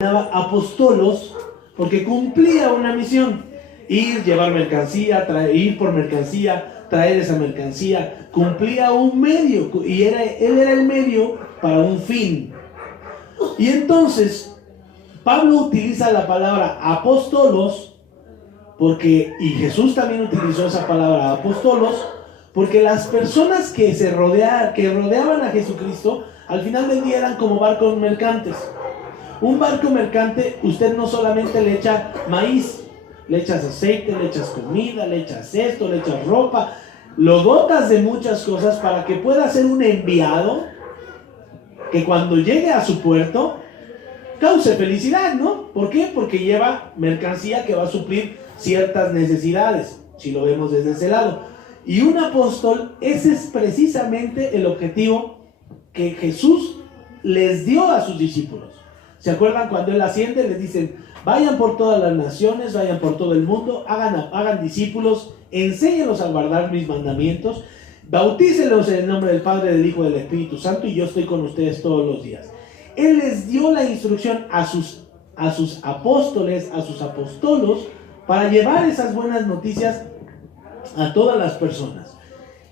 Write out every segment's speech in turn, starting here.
apostolos porque cumplía una misión: ir, llevar mercancía, ir por mercancía, traer esa mercancía. Cumplía un medio y él era el medio para un fin. Y entonces Pablo utiliza la palabra apóstolos y Jesús también utilizó esa palabra apóstolos, porque las personas que rodeaban a Jesucristo al final del día eran como barcos mercantes. Un barco mercante, usted no solamente le echa maíz, le echas aceite, le echas comida, le echas esto, le echas ropa, lo dotas de muchas cosas para que pueda ser un enviado que cuando llegue a su puerto cause felicidad, ¿no? ¿Por qué? Porque lleva mercancía que va a suplir ciertas necesidades, si lo vemos desde ese lado. Y un apóstol, ese es precisamente el objetivo que Jesús les dio a sus discípulos. ¿Se acuerdan cuando Él asciende? Les dicen: vayan por todas las naciones, vayan por todo el mundo, hagan discípulos, enséñenlos a guardar mis mandamientos, bautícenlos en el nombre del Padre, del Hijo y del Espíritu Santo, y yo estoy con ustedes todos los días. Él les dio la instrucción a sus apóstoles, a sus apóstolos, para llevar esas buenas noticias a todas las personas.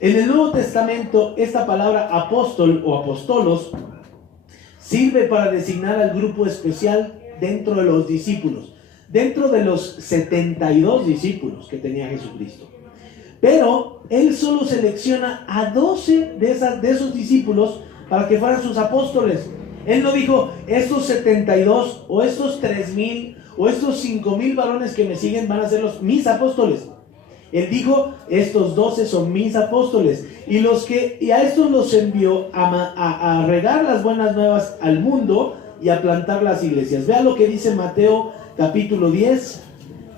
En el Nuevo Testamento, esta palabra apóstol o apóstolos sirve para designar al grupo especial dentro de los discípulos, dentro de los 72 discípulos que tenía Jesucristo. Pero Él solo selecciona a 12 de esos discípulos para que fueran sus apóstoles. Él no dijo: estos 72 o estos 3,000 o estos 5,000 varones que me siguen van a ser mis apóstoles. Él dijo: estos 12 son mis apóstoles, y a estos los envió a regar las buenas nuevas al mundo y a plantar las iglesias. Vea lo que dice Mateo capítulo 10,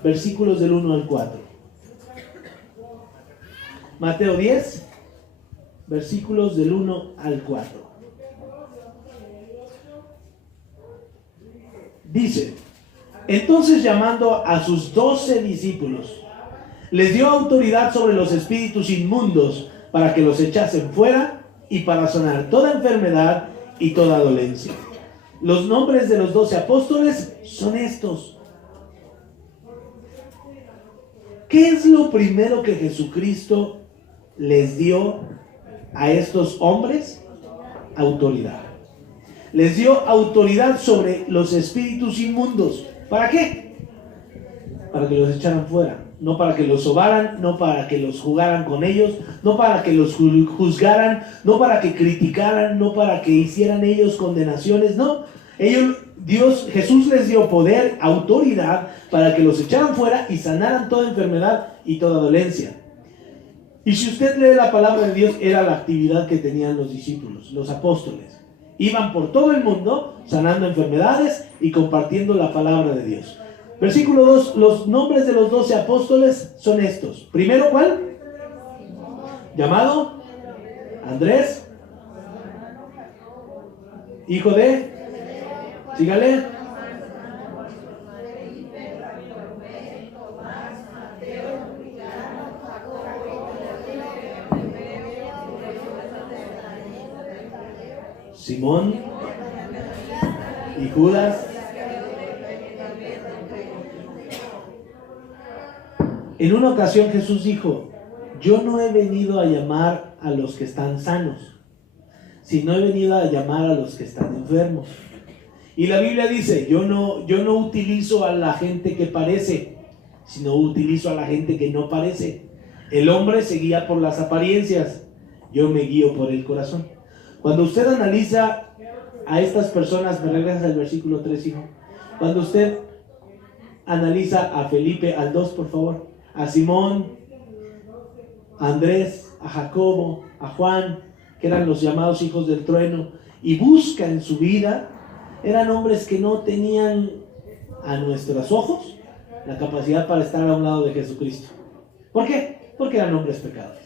versículos del 1 al 4. Mateo 10, versículos del 1 al 4. Dice: entonces, llamando a sus 12 discípulos, les dio autoridad sobre los espíritus inmundos para que los echasen fuera y para sanar toda enfermedad y toda dolencia. Los nombres de los 12 apóstoles son estos. ¿Qué es lo primero que Jesucristo les dio a estos hombres? Autoridad. Les dio autoridad sobre los espíritus inmundos. ¿Para qué? Para que los echaran fuera. No para que los sobaran, no para que los jugaran con ellos, no para que los juzgaran, no para que criticaran, no para que hicieran ellos condenaciones, no. Jesús les dio poder, autoridad, para que los echaran fuera y sanaran toda enfermedad y toda dolencia. Y si usted lee la palabra de Dios, era la actividad que tenían los discípulos, los apóstoles. Iban por todo el mundo sanando enfermedades y compartiendo la palabra de Dios. Versículo 2, los nombres de los 12 apóstoles son estos. Primero, ¿cuál? Llamado Andrés, hijo de... sígale. Simón y Judas. En una ocasión Jesús dijo: yo no he venido a llamar a los que están sanos, sino he venido a llamar a los que están enfermos. Y la Biblia dice: yo no utilizo a la gente que parece, sino utilizo a la gente que no parece. El hombre se guía por las apariencias, yo me guío por el corazón. Cuando usted analiza a estas personas, me regresas al versículo 3, hijo. Cuando usted analiza a Felipe, al 2, por favor, a Simón, a Andrés, a Jacobo, a Juan, que eran los llamados hijos del trueno, y busca en su vida, eran hombres que no tenían, a nuestros ojos, la capacidad para estar a un lado de Jesucristo. ¿Por qué? Porque eran hombres pecadores.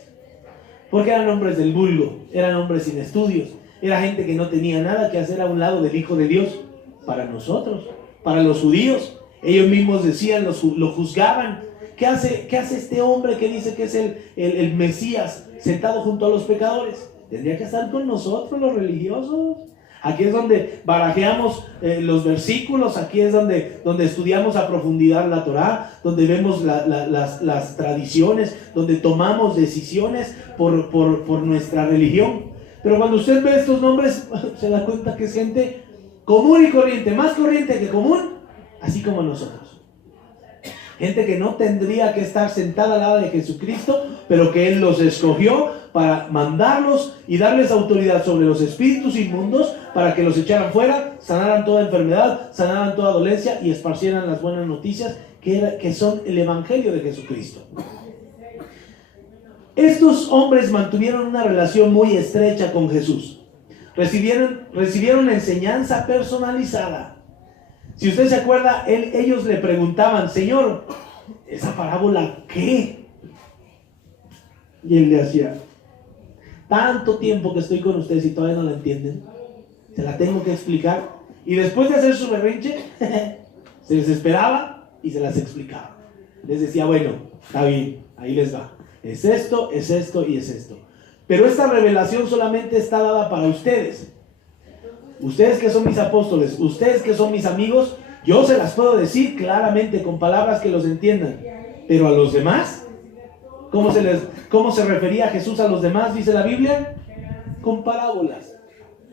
Porque eran hombres del vulgo, eran hombres sin estudios, era gente que no tenía nada que hacer a un lado del Hijo de Dios. Para nosotros, para los judíos, ellos mismos decían, lo juzgaban. ¿Qué hace este hombre que dice que es el Mesías sentado junto a los pecadores? Tendría que estar con nosotros, los religiosos. Aquí es donde barajeamos los versículos, aquí es donde estudiamos a profundidad la Torá, donde vemos las tradiciones, donde tomamos decisiones por nuestra religión. Pero cuando usted ve estos nombres, se da cuenta que es gente común y corriente, más corriente que común, así como nosotros. Gente que no tendría que estar sentada al lado de Jesucristo, pero que Él los escogió para mandarlos y darles autoridad sobre los espíritus inmundos para que los echaran fuera, sanaran toda enfermedad, sanaran toda dolencia y esparcieran las buenas noticias que son el Evangelio de Jesucristo. Estos hombres mantuvieron una relación muy estrecha con Jesús. Recibieron enseñanza personalizada. Si usted se acuerda, ellos le preguntaban: Señor, ¿esa parábola qué? Y él le hacía: tanto tiempo que estoy con ustedes y todavía no la entienden, se la tengo que explicar. Y después de hacer su berrinche, se desesperaba y se las explicaba. Les decía: bueno, está bien, ahí les va. Es esto y es esto. Pero esta revelación solamente está dada para ustedes. Ustedes que son mis apóstoles, ustedes que son mis amigos, yo se las puedo decir claramente con palabras que los entiendan. Pero a los demás, ¿cómo se refería Jesús a los demás? Dice la Biblia, con parábolas,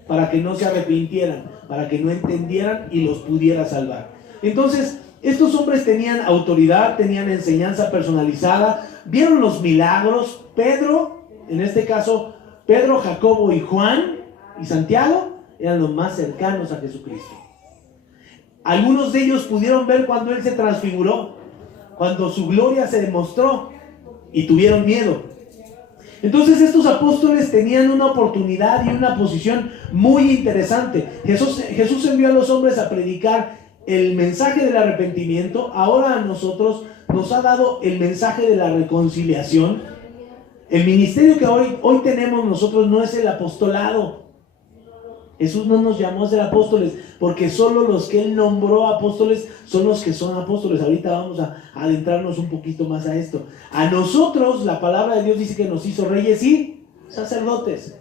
para que no se arrepintieran, para que no entendieran y los pudiera salvar. Entonces, estos hombres tenían autoridad, tenían enseñanza personalizada, vieron los milagros. Pedro, en este caso, Pedro, Jacobo y Juan y Santiago, eran los más cercanos a Jesucristo. Algunos de ellos pudieron ver cuando Él se transfiguró, cuando su gloria se demostró, y tuvieron miedo. Entonces estos tenían una oportunidad y una posición muy interesante. Jesús envió a los hombres a predicar el mensaje del arrepentimiento. Ahora a nosotros nos ha dado el mensaje de la reconciliación. El ministerio que hoy tenemos nosotros no es el apostolado. Jesús no nos llamó a ser apóstoles, porque solo los que Él nombró apóstoles son los que son apóstoles. Ahorita vamos a adentrarnos un poquito más a esto. A nosotros, la palabra de Dios dice que nos hizo reyes y sacerdotes.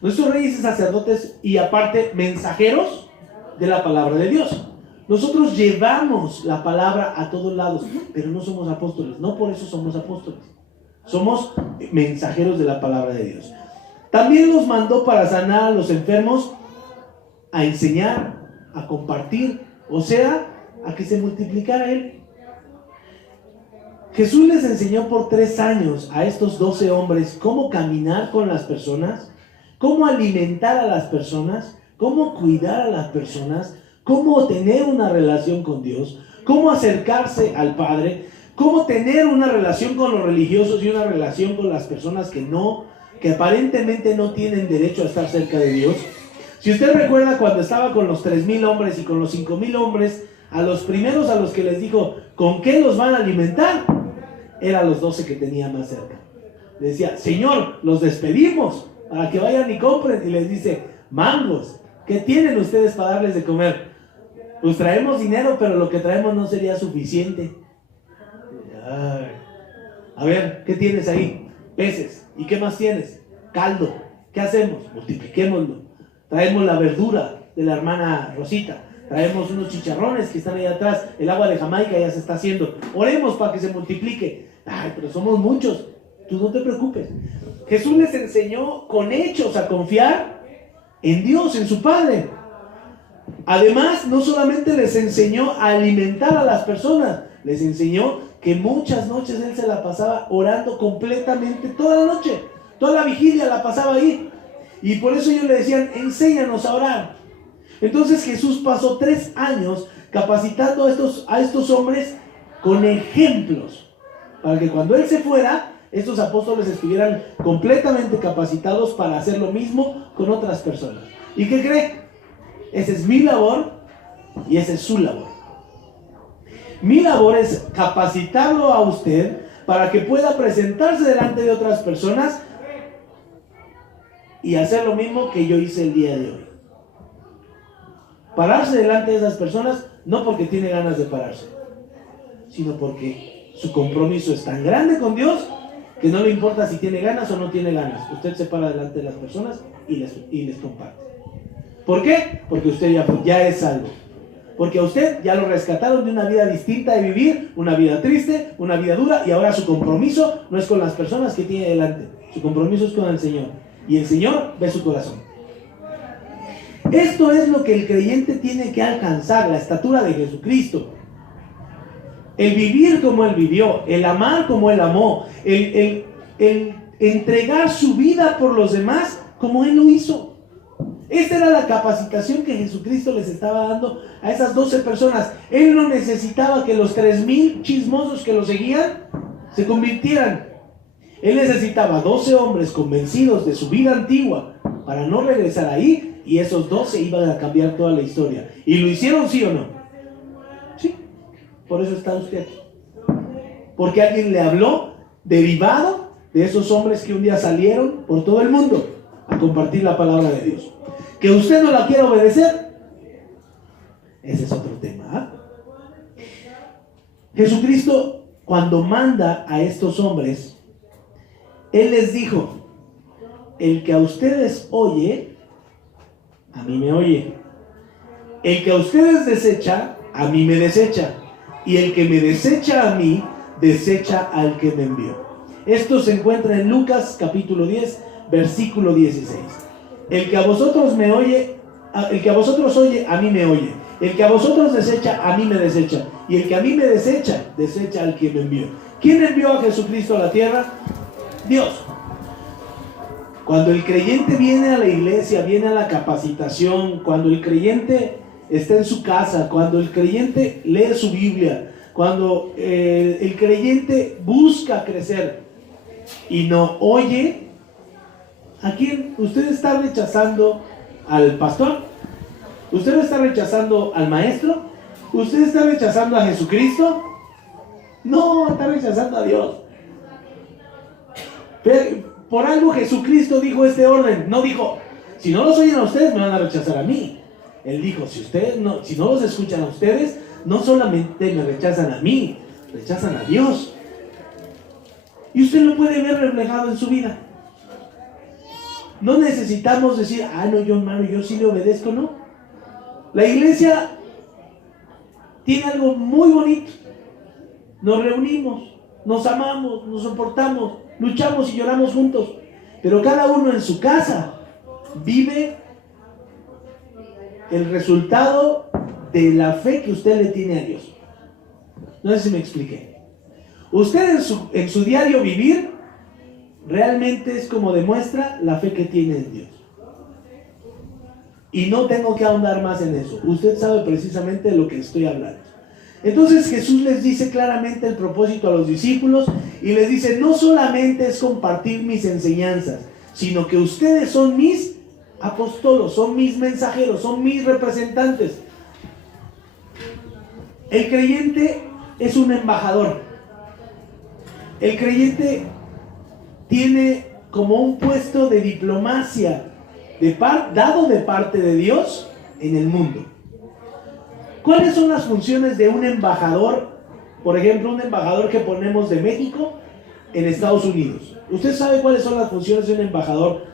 Nos hizo reyes y sacerdotes y aparte mensajeros de la palabra de Dios. Nosotros llevamos la palabra a todos lados, pero no somos apóstoles. No por eso somos apóstoles. Somos mensajeros de la palabra de Dios. También los mandó para sanar a los enfermos, a enseñar, a compartir, o sea, a que se multiplicara Él. Jesús les enseñó por 3 años a estos 12 hombres cómo caminar con las personas, cómo alimentar a las personas, cómo cuidar a las personas, cómo tener una relación con Dios, cómo acercarse al Padre, cómo tener una relación con los religiosos y una relación con las personas que aparentemente no tienen derecho a estar cerca de Dios. Si usted recuerda cuando estaba con los 3,000 hombres y con los 5,000 hombres, a los primeros a los que les dijo, ¿con qué los van a alimentar? Eran los 12 que tenía más cerca. Le decía, Señor, los despedimos para que vayan y compren. Y les dice, mangos, ¿qué tienen ustedes para darles de comer? Pues traemos dinero, pero lo que traemos no sería suficiente. Ay. A ver, ¿qué tienes ahí? Peces. ¿Y qué más tienes? Caldo. ¿Qué hacemos? Multipliquémoslo. Traemos la verdura de la hermana Rosita. Traemos unos chicharrones que están ahí atrás. El agua de Jamaica ya se está haciendo. Oremos para que se multiplique. Ay, pero somos muchos. Tú no te preocupes. Jesús les enseñó con hechos a confiar en Dios, en su Padre. Además, no solamente les enseñó a alimentar a las personas, les enseñó que muchas noches Él se la pasaba orando completamente toda la noche. Toda la vigilia la pasaba ahí. Y por eso ellos le decían, enséñanos a orar. Entonces Jesús pasó 3 años capacitando a estos hombres con ejemplos, para que cuando Él se fuera, estos apóstoles estuvieran completamente capacitados para hacer lo mismo con otras personas. ¿Y qué cree? Esa es mi labor y esa es su labor. Mi labor es capacitarlo a usted para que pueda presentarse delante de otras personas y hacer lo mismo que yo hice el día de hoy. Pararse delante de esas personas, no porque tiene ganas de pararse, sino porque su compromiso es tan grande con Dios que no le importa si tiene ganas o no tiene ganas. Usted se para delante de las personas y les comparte. ¿Por qué? Porque usted ya es salvo. Porque a usted ya lo rescataron de una vida distinta de vivir, una vida triste, una vida dura, y ahora su compromiso no es con las personas que tiene delante, su compromiso es con el Señor. Y el Señor ve su corazón. Esto es lo que el creyente tiene que alcanzar, la estatura de Jesucristo. El vivir como Él vivió, el amar como Él amó, el entregar su vida por los demás como Él lo hizo. Esta era la capacitación que Jesucristo les estaba dando a esas 12 personas. Él no necesitaba que los 3,000 chismosos que lo seguían se convirtieran. Él necesitaba 12 hombres convencidos de su vida antigua para no regresar ahí, y esos 12 iban a cambiar toda la historia. ¿Y lo hicieron, sí o no? Sí. Por eso está usted aquí. Porque alguien le habló derivado de esos hombres que un día salieron por todo el mundo a compartir la palabra de Dios. Que usted no la quiera obedecer, ese es otro tema, ¿eh? Jesucristo, cuando manda a estos hombres, Él les dijo: el que a ustedes oye, a mí me oye. El que a ustedes desecha, a mí me desecha. Y el que me desecha a mí, desecha al que me envió. Esto se encuentra en Lucas capítulo 10, versículo 16. El que a vosotros me oye, el que a vosotros oye, a mí me oye. El que a vosotros desecha, a mí me desecha. Y el que a mí me desecha, desecha al que me envió. ¿Quién envió a Jesucristo a la tierra? Dios. Cuando el creyente viene a la iglesia, viene a la capacitación, cuando el creyente está en su casa, cuando el creyente lee su Biblia, cuando el creyente busca crecer y no oye, ¿a quién? ¿Usted está rechazando al pastor? ¿Usted está rechazando al maestro? ¿Usted está rechazando a Jesucristo? No, está rechazando a Dios. Pero por algo Jesucristo dijo este orden. No dijo: si no los oyen a ustedes, me van a rechazar a mí. Él dijo: si no los escuchan a ustedes, no solamente me rechazan a mí, rechazan a Dios. Y usted lo puede ver reflejado en su vida. No necesitamos decir: no, yo hermano, yo sí le obedezco, no. La iglesia tiene algo muy bonito. Nos reunimos, nos amamos, nos soportamos, luchamos y lloramos juntos. Pero cada uno en su casa vive el resultado de la fe que usted le tiene a Dios. No sé si me expliqué. Usted en su diario vivir realmente es como demuestra la fe que tiene en Dios. Y no tengo que ahondar más en eso. Usted sabe precisamente de lo que estoy hablando. Entonces Jesús les dice claramente el propósito a los discípulos y les dice: no solamente es compartir mis enseñanzas, sino que ustedes son mis apóstolos, son mis mensajeros, son mis representantes. El creyente es un embajador. El creyente tiene como un puesto de diplomacia dado de parte de Dios en el mundo. ¿Cuáles son las funciones de un embajador? Por ejemplo, un embajador que ponemos de México en Estados Unidos. ¿Usted sabe cuáles son las funciones de un embajador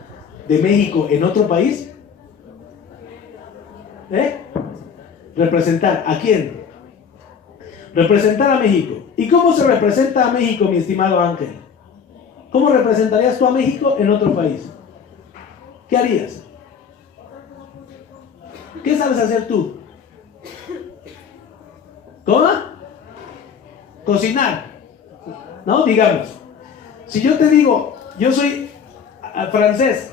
de México en otro país? Representar. ¿A quién? Representar a México. ¿Y cómo se representa a México, mi estimado Ángel? ¿Cómo representarías tú a México en otro país? ¿Qué harías? ¿Qué sabes hacer tú? ¿Cómo? Cocinar. ¿No? Digamos. Si yo te digo, yo soy francés,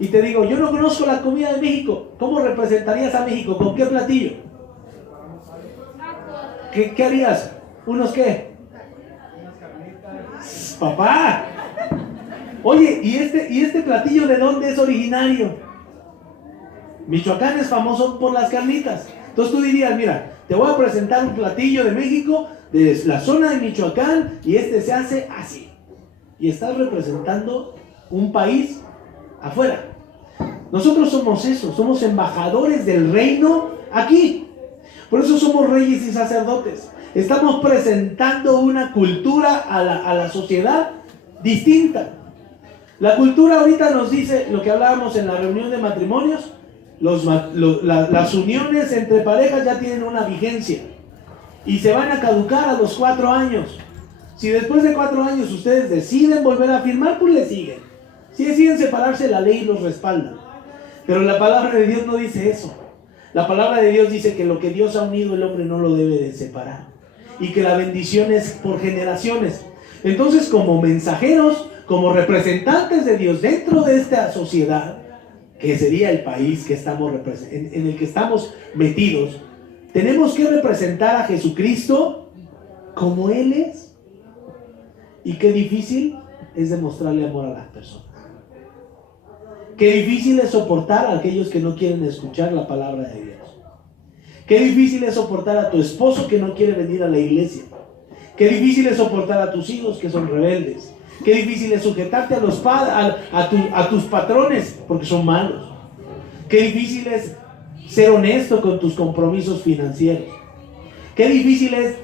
y te digo, yo no conozco la comida de México, ¿cómo representarías a México? ¿Con qué platillo? ¿Qué harías? ¿Unos qué? Papá. Oye, ¿y este platillo de dónde es originario? Michoacán es famoso por las carnitas. Entonces tú dirías: mira, te voy a presentar un platillo de México, de la zona de Michoacán, y se hace así. Y estás representando un país afuera. Nosotros somos eso, somos embajadores del reino aquí. Por eso somos reyes y sacerdotes. Estamos presentando una cultura a la sociedad distinta. La cultura ahorita nos dice lo que hablábamos en la reunión de matrimonios: las uniones entre parejas ya tienen una vigencia y se van a caducar a los 4 años. Si después de 4 años ustedes deciden volver a firmar, pues le siguen. Si deciden separarse, la ley los respalda. Pero la palabra de Dios no dice eso. La palabra de Dios dice que lo que Dios ha unido, el hombre no lo debe de separar. Y que la bendición es por generaciones. Entonces, como mensajeros, como representantes de Dios dentro de esta sociedad, que sería el país que estamos en el que estamos metidos, tenemos que representar a Jesucristo como Él es. Y qué difícil es demostrarle amor a las personas. Qué difícil es soportar a aquellos que no quieren escuchar la palabra de Dios. Qué difícil es soportar a tu esposo que no quiere venir a la iglesia. Qué difícil es soportar a tus hijos que son rebeldes. Qué difícil es sujetarte a los padres, a tus patrones porque son malos. Qué difícil es ser honesto con tus compromisos financieros. Qué difícil es.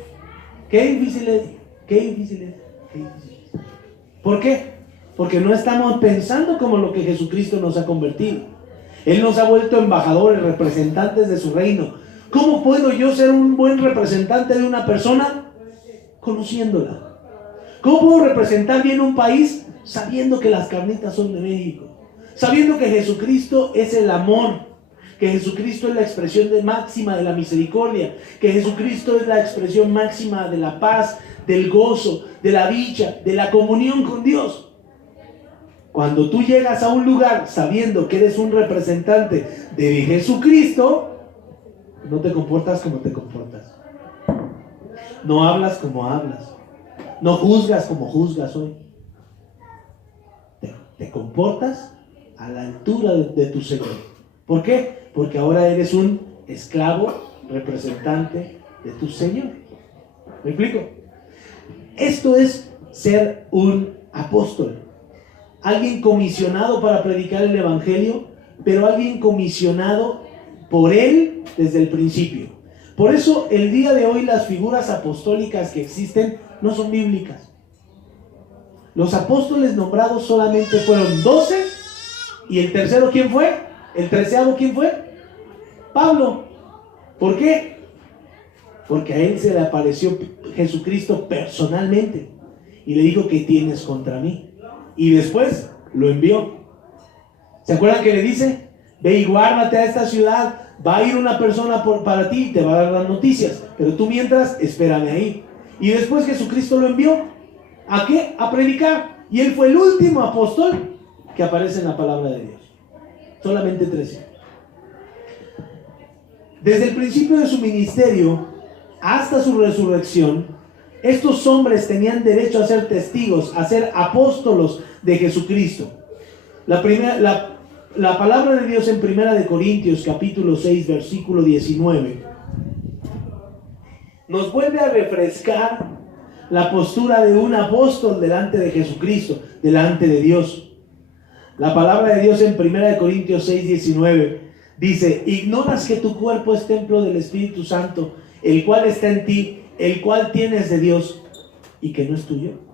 ¿Por qué? Porque no estamos pensando como lo que Jesucristo nos ha convertido. Él nos ha vuelto embajadores, representantes de su reino. ¿Cómo puedo yo ser un buen representante de una persona? Conociéndola. ¿Cómo puedo representar bien un país? Sabiendo que las carnitas son de México. Sabiendo que Jesucristo es el amor. Que Jesucristo es la expresión máxima de la misericordia. Que Jesucristo es la expresión máxima de la paz, del gozo, de la dicha, de la comunión con Dios. Cuando tú llegas a un lugar sabiendo que eres un representante de Jesucristo, no te comportas como te comportas. No hablas como hablas. No juzgas como juzgas hoy. Te comportas a la altura de tu Señor. ¿Por qué? Porque ahora eres un esclavo representante de tu Señor. ¿Me explico? Esto es ser un apóstol. Alguien comisionado para predicar el evangelio, pero alguien comisionado por Él desde el principio. Por eso el día de hoy las figuras apostólicas que existen no son bíblicas. Los apóstoles nombrados solamente fueron 12, y el tercero, ¿quién fue? El 13º, ¿quién fue? Pablo. ¿Por qué? Porque a él se le apareció Jesucristo personalmente y le dijo: ¿qué tienes contra mí? Y después lo envió. ¿Se acuerdan que le dice? Ve y guárdate a esta ciudad, va a ir una persona para ti y te va a dar las noticias, pero tú mientras, espérame ahí. Y después Jesucristo lo envió. ¿A qué? A predicar. Y él fue el último apóstol que aparece en la palabra de Dios. Solamente 13. Desde el principio de su ministerio hasta su resurrección, estos hombres tenían derecho a ser testigos, a ser apóstolos de Jesucristo. La palabra de Dios en 1 Corintios capítulo 6 versículo 19 nos vuelve a refrescar la postura de un apóstol delante de Jesucristo, delante de Dios. La palabra de Dios en 1 Corintios 6, 19 dice: ¿ignoras que tu cuerpo es templo del Espíritu Santo, el cual está en ti, el cual tienes de Dios, y que no es tuyo?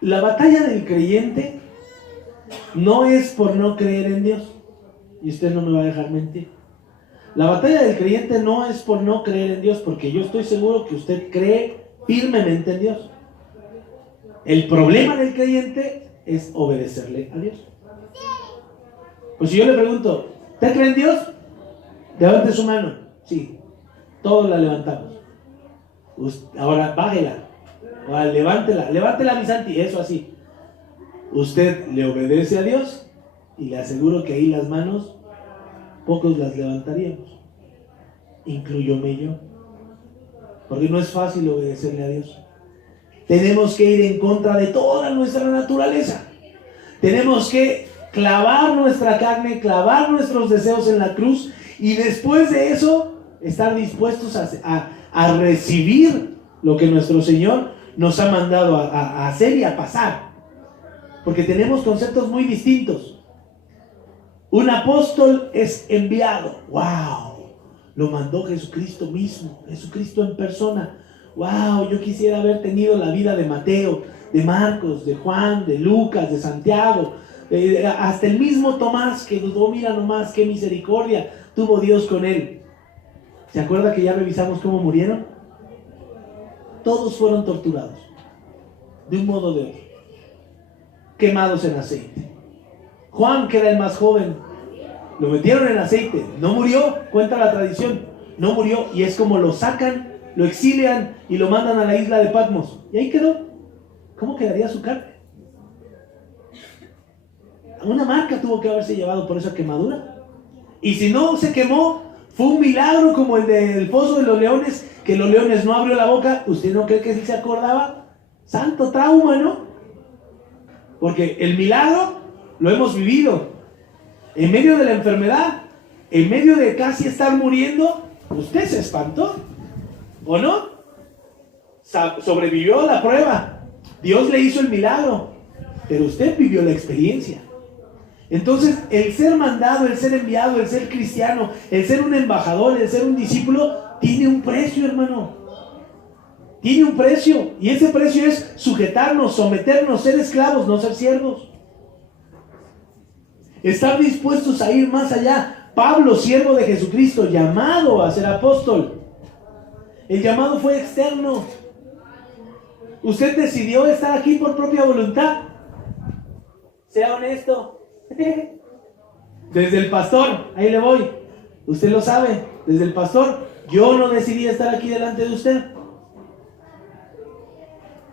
La batalla del creyente no es por no creer en Dios, y usted no me va a dejar mentir. La batalla del creyente no es por no creer en Dios, porque yo estoy seguro que usted cree firmemente en Dios. El problema del creyente es obedecerle a Dios. Pues si yo le pregunto: ¿usted cree en Dios? Levante su mano. Sí, todos la levantamos. Ahora bájela. Ahora levántela mi Santi, eso así. Usted le obedece a Dios, y le aseguro que ahí las manos pocos las levantaríamos, incluyóme yo, porque no es fácil obedecerle a Dios. Tenemos que ir en contra de toda nuestra naturaleza. Tenemos que clavar nuestra carne, clavar nuestros deseos en la cruz, y después de eso estar dispuestos a recibir lo que nuestro Señor nos ha mandado a hacer y a pasar, porque tenemos conceptos muy distintos. Un apóstol es enviado. ¡Wow! Lo mandó Jesucristo mismo, Jesucristo en persona. wow, yo quisiera haber tenido la vida de Mateo, de Marcos, de Juan, de Lucas, de Santiago, hasta el mismo Tomás que dudó. Mira nomás qué misericordia tuvo Dios con él. ¿Se acuerda que ya revisamos cómo murieron? Todos fueron torturados, de un modo o de otro, quemados en aceite. Juan, que era el más joven, lo metieron en aceite, no murió, cuenta la tradición, no murió, y es como lo sacan, lo exilian y lo mandan a la isla de Patmos, y ahí quedó. ¿Cómo quedaría su carne? Una marca tuvo que haberse llevado por esa quemadura. Y si no se quemó, fue un milagro como el del Foso de los Leones, que los leones no abrió la boca. ¿Usted no cree que sí se acordaba? Santo trauma, ¿no? Porque el milagro lo hemos vivido. En medio de la enfermedad, en medio de casi estar muriendo, usted se espantó, ¿o no? Sobrevivió a la prueba. Dios le hizo el milagro, pero usted vivió la experiencia. Entonces, el ser mandado, el ser enviado, el ser cristiano, el ser un embajador, el ser un discípulo, tiene un precio, hermano. Tiene un precio, y ese precio es sujetarnos, someternos, ser esclavos, no ser siervos. Estar dispuestos a ir más allá. Pablo, siervo de Jesucristo, llamado a ser apóstol. El llamado fue externo. Usted decidió estar aquí por propia voluntad. Sea honesto. Desde el pastor, ahí le voy. Usted lo sabe, desde el pastor, yo no decidí estar aquí delante de usted.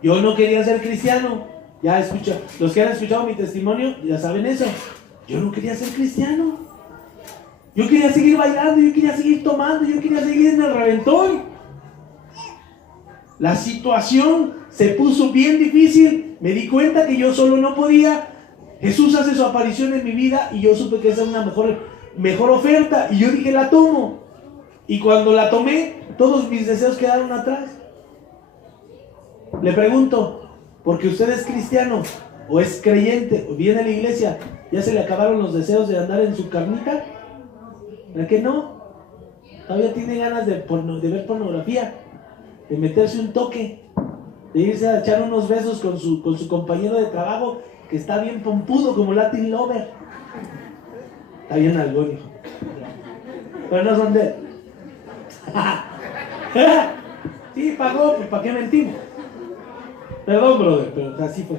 Yo no quería ser cristiano. Ya escucha, los que han escuchado mi testimonio ya saben eso. Yo no quería ser cristiano. Yo quería seguir bailando, yo quería seguir tomando, yo quería seguir en el reventón. La situación se puso bien difícil. Me di cuenta que yo solo no podía. Jesús hace su aparición en mi vida y yo supe que esa es una mejor oferta. Y yo dije, la tomo. Y cuando la tomé, todos mis deseos quedaron atrás. Le pregunto, porque usted es cristiano, o es creyente, o viene a la iglesia, ¿ya se le acabaron los deseos de andar en su carnita? ¿Verdad que no? Todavía tiene ganas de ver pornografía, de meterse un toque, de irse a echar unos besos con su compañero de trabajo, que está bien pompudo como Latin Lover. Está bien algón, hijo. Pero no son de él. Sí, pagó, pues ¿para qué mentimos? Perdón, brother, pero así fue.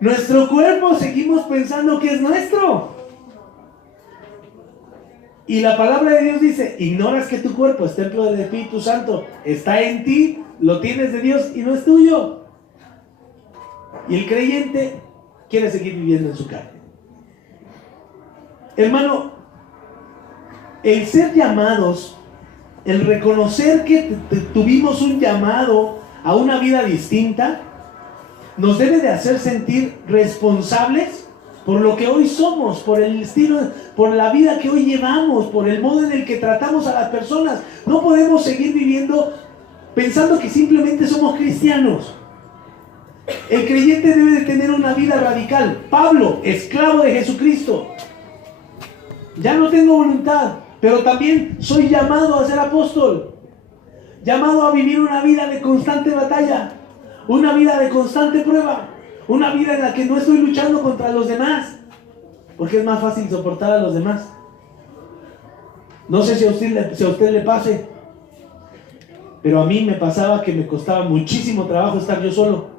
Nuestro cuerpo seguimos pensando que es nuestro. Y la palabra de Dios dice, ignoras que tu cuerpo es templo del Espíritu Santo, está en ti, lo tienes de Dios y no es tuyo. Y el creyente quiere seguir viviendo en su carne. Hermano, el ser llamados, el reconocer que tuvimos un llamado a una vida distinta, nos debe de hacer sentir responsables por lo que hoy somos, por el estilo, por la vida que hoy llevamos, por el modo en el que tratamos a las personas. No podemos seguir viviendo pensando que simplemente somos cristianos. El creyente debe de tener una vida radical. Pablo, esclavo de Jesucristo. Ya no tengo voluntad, pero también soy llamado a ser apóstol. Llamado a vivir una vida de constante batalla, una vida de constante prueba, una vida en la que no estoy luchando contra los demás, porque es más fácil soportar a los demás. No sé si a usted le pase, pero a mí me pasaba que me costaba muchísimo trabajo estar yo solo.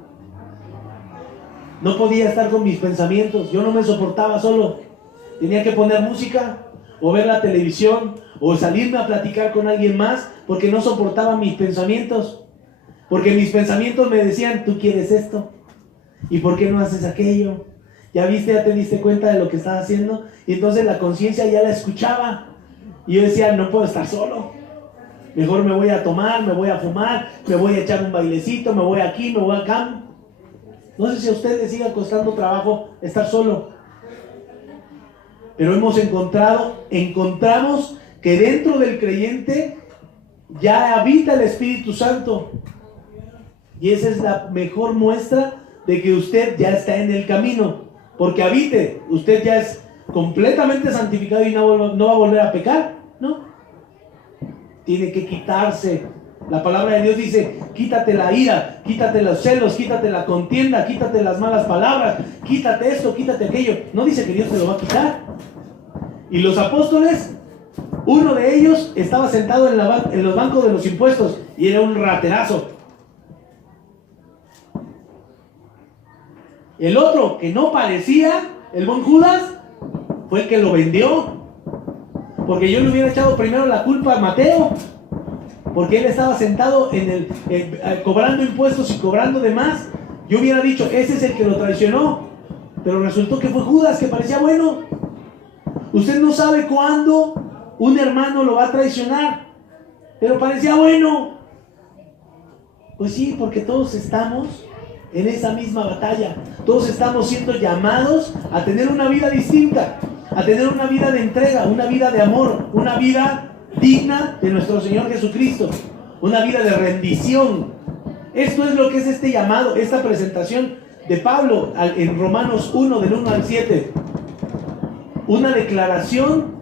No podía estar con mis pensamientos, yo no me soportaba solo. Tenía que poner música, o ver la televisión, o salirme a platicar con alguien más, porque no soportaba mis pensamientos. Porque mis pensamientos me decían, tú quieres esto, ¿y por qué no haces aquello? ¿Ya viste, ya te diste cuenta de lo que estás haciendo? Y entonces la conciencia ya la escuchaba. Y yo decía, no puedo estar solo. Mejor me voy a tomar, me voy a fumar, me voy a echar un bailecito, me voy aquí, me voy acá. No sé si a usted le siga costando trabajo estar solo. Pero encontramos que dentro del creyente ya habita el Espíritu Santo. Y esa es la mejor muestra de que usted ya está en el camino. Porque habite, usted ya es completamente santificado y no va a volver a pecar, ¿no? Tiene que quitarse La palabra de Dios dice, quítate la ira, quítate los celos, quítate la contienda, quítate las malas palabras, quítate esto, quítate aquello. No dice que Dios te lo va a quitar. Y los apóstoles, uno de ellos estaba sentado en los bancos de los impuestos y era un raterazo. El otro, que no parecía, el buen Judas, fue el que lo vendió. Porque yo le hubiera echado primero la culpa a Mateo, porque él estaba sentado cobrando impuestos y cobrando de más. Yo hubiera dicho, ese es el que lo traicionó, pero resultó que fue Judas, que parecía bueno. Usted no sabe cuándo un hermano lo va a traicionar, pero parecía bueno. Pues sí, porque todos estamos en esa misma batalla. Todos estamos siendo llamados a tener una vida distinta, a tener una vida de entrega, una vida de amor, una vida digna de nuestro Señor Jesucristo, una vida de rendición. Esto es lo que es este llamado, esta presentación de Pablo en Romanos 1, del 1 al 7. Una declaración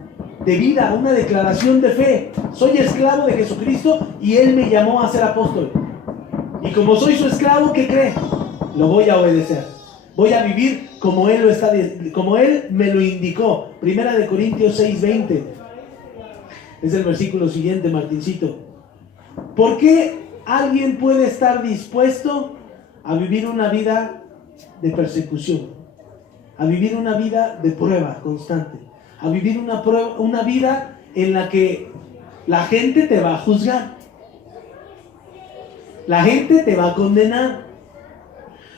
de vida, una declaración de fe. Soy esclavo de Jesucristo y Él me llamó a ser apóstol. Y como soy su esclavo, ¿qué cree? Lo voy a obedecer. Voy a vivir como Él me lo indicó. Primera de Corintios 6:20. Es el versículo siguiente, Martincito. ¿Por qué alguien puede estar dispuesto a vivir una vida de persecución? A vivir una vida de prueba constante. A vivir una vida en la que la gente te va a juzgar. La gente te va a condenar.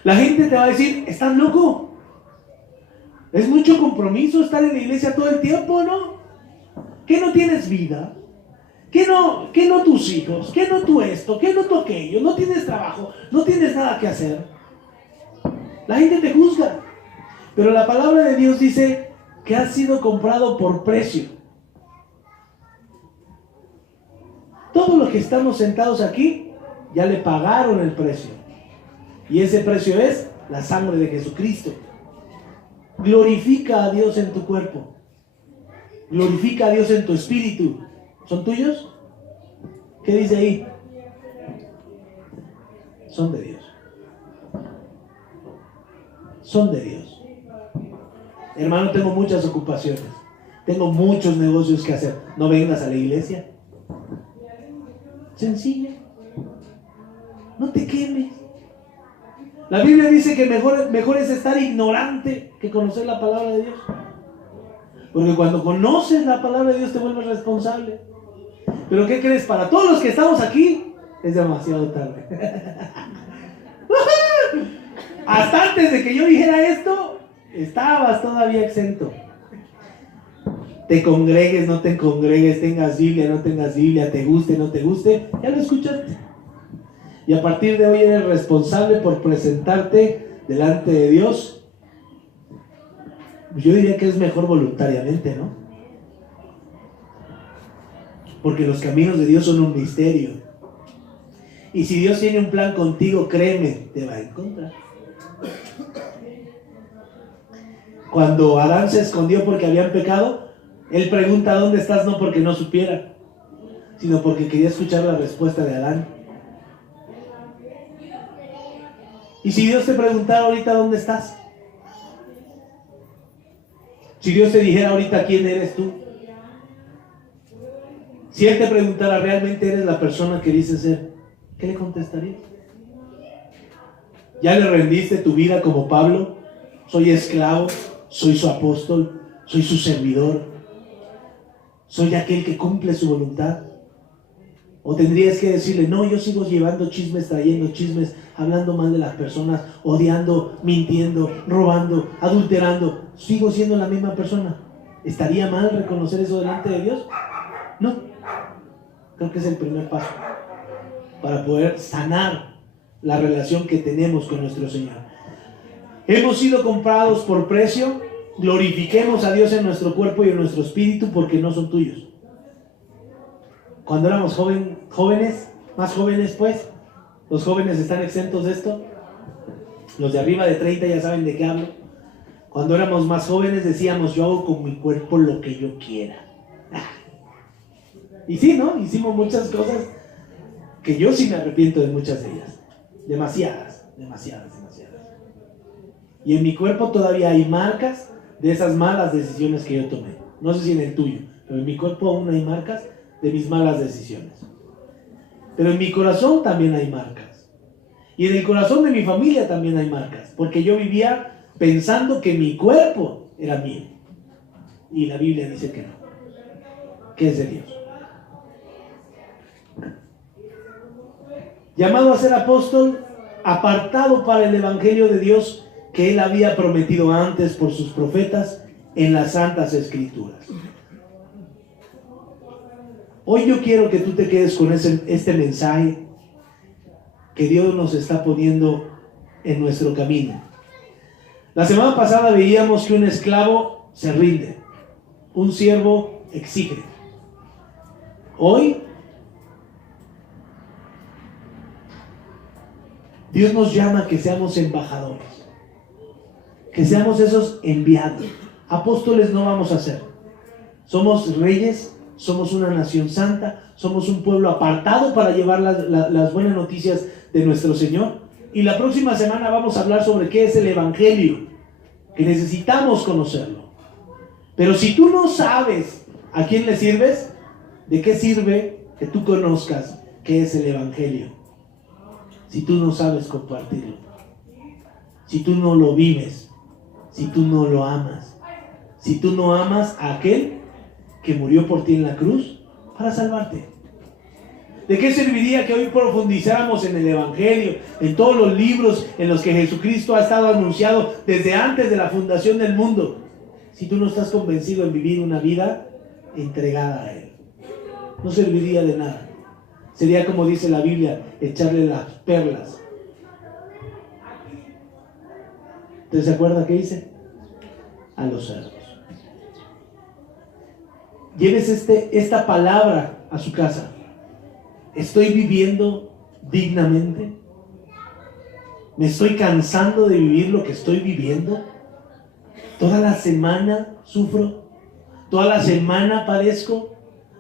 La gente te va a decir, ¿estás loco? Es mucho compromiso estar en la iglesia todo el tiempo, ¿no? ¿Que no tienes vida? ¿Que no tus hijos? ¿Que no tú esto? ¿Que no tú aquello? ¿No tienes trabajo? ¿No tienes nada que hacer? La gente te juzga. Pero la palabra de Dios dice que has sido comprado por precio. Todos los que estamos sentados aquí ya le pagaron el precio. Y ese precio es la sangre de Jesucristo. Glorifica a Dios en tu cuerpo. Glorifica a Dios en tu espíritu. ¿Son tuyos? ¿Qué dice ahí? Son de Dios. Son de Dios. Hermano, tengo muchas ocupaciones. Tengo muchos negocios que hacer. No vengas a la iglesia. Sencillo. No te quemes. La Biblia dice que mejor es estar ignorante que conocer la palabra de Dios. Porque cuando conoces la palabra de Dios te vuelves responsable. Pero ¿qué crees? Para todos los que estamos aquí es demasiado tarde. Hasta antes de que yo dijera esto, estabas todavía exento. Te congregues, no te congregues, tengas Biblia, no tengas Biblia, te guste, no te guste, ya lo escuchaste. Y a partir de hoy eres responsable por presentarte delante de Dios. Yo diría que es mejor voluntariamente, ¿no? Porque los caminos de Dios son un misterio. Y si Dios tiene un plan contigo, créeme, te va a encontrar. Cuando Adán se escondió porque habían pecado, él pregunta ¿dónde estás? No porque no supiera, sino porque quería escuchar la respuesta de Adán. Y si Dios te preguntara ahorita ¿dónde estás? Si Dios te dijera ahorita ¿quién eres tú? Si Él te preguntara ¿realmente eres la persona que dices ser? ¿Qué le contestarías? ¿Ya le rendiste tu vida como Pablo? Soy esclavo, soy su apóstol, soy su servidor, soy aquel que cumple su voluntad. O tendrías que decirle, no, yo sigo llevando chismes, trayendo chismes, hablando mal de las personas, odiando, mintiendo, robando, adulterando. Sigo siendo la misma persona. ¿Estaría mal reconocer eso delante de Dios? No. Creo que es el primer paso para poder sanar la relación que tenemos con nuestro Señor. Hemos sido comprados por precio. Glorifiquemos a Dios en nuestro cuerpo y en nuestro espíritu porque no son tuyos. Cuando éramos jóvenes, más jóvenes pues, los jóvenes están exentos de esto. Los de arriba de 30 ya saben de qué hablo. Cuando éramos más jóvenes decíamos, yo hago con mi cuerpo lo que yo quiera. Y sí, ¿no? Hicimos muchas cosas que yo sí me arrepiento de muchas de ellas. Demasiadas. Y en mi cuerpo todavía hay marcas de esas malas decisiones que yo tomé. No sé si en el tuyo, pero en mi cuerpo aún hay marcas de mis malas decisiones. Pero en mi corazón también hay marcas. Y en el corazón de mi familia también hay marcas. Porque yo vivía pensando que mi cuerpo era mío. Y la Biblia dice que no. Que es de Dios. Llamado a ser apóstol, apartado para el evangelio de Dios que Él había prometido antes por sus profetas en las Santas Escrituras. Hoy yo quiero que tú te quedes con este mensaje que Dios nos está poniendo en nuestro camino. La semana pasada veíamos que un esclavo se rinde, un siervo exige. Hoy Dios nos llama a que seamos embajadores, que seamos esos enviados. Apóstoles no vamos a ser. Somos reyes, somos una nación santa, somos un pueblo apartado para llevar las buenas noticias de nuestro Señor. Y la próxima semana vamos a hablar sobre qué es el evangelio, que necesitamos conocerlo. Pero si tú no sabes a quién le sirves, ¿de qué sirve que tú conozcas qué es el evangelio? Si tú no sabes compartirlo, si tú no lo vives, si tú no lo amas, si tú no amas a aquel que murió por ti en la cruz para salvarte. ¿De qué serviría que hoy profundizáramos en el evangelio, en todos los libros en los que Jesucristo ha estado anunciado desde antes de la fundación del mundo, si tú no estás convencido en vivir una vida entregada a Él? No serviría de nada. Sería, como dice la Biblia, echarle las perlas. ¿Usted se acuerda qué dice? A los cerdos. Lleves esta palabra a su casa. ¿Estoy viviendo dignamente? ¿Me estoy cansando de vivir lo que estoy viviendo? ¿Toda la semana sufro? ¿Toda la semana padezco?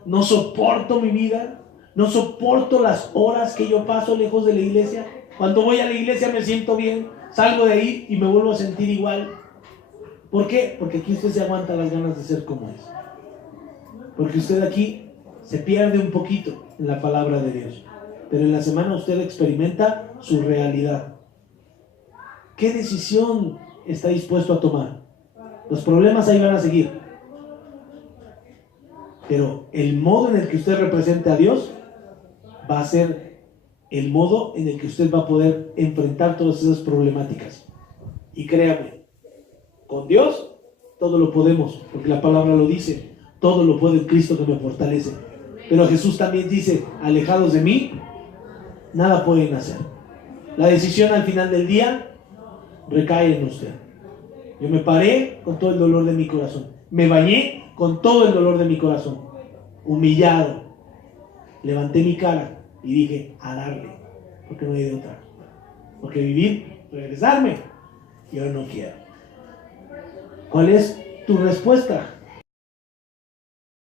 ¿No soporto mi vida? ¿No soporto las horas que yo paso lejos de la iglesia? Cuando voy a la iglesia me siento bien, salgo de ahí y me vuelvo a sentir igual. ¿Por qué? Porque aquí usted se aguanta las ganas de ser como es. Porque usted aquí se pierde un poquito en la palabra de Dios. Pero en la semana usted experimenta su realidad. ¿Qué decisión está dispuesto a tomar? Los problemas ahí van a seguir. Pero el modo en el que usted represente a Dios va a ser el modo en el que usted va a poder enfrentar todas esas problemáticas. Y créame, con Dios todo lo podemos, porque la palabra lo dice, todo lo puede en Cristo que me fortalece. Pero Jesús también dice, alejados de mí, nada pueden hacer. La decisión al final del día recae en usted. Yo me paré con todo el dolor de mi corazón, me bañé con todo el dolor de mi corazón, humillado, levanté mi cara y dije, a darle, porque no hay de otra. Porque vivir, regresarme, yo no quiero. ¿Cuál es tu respuesta?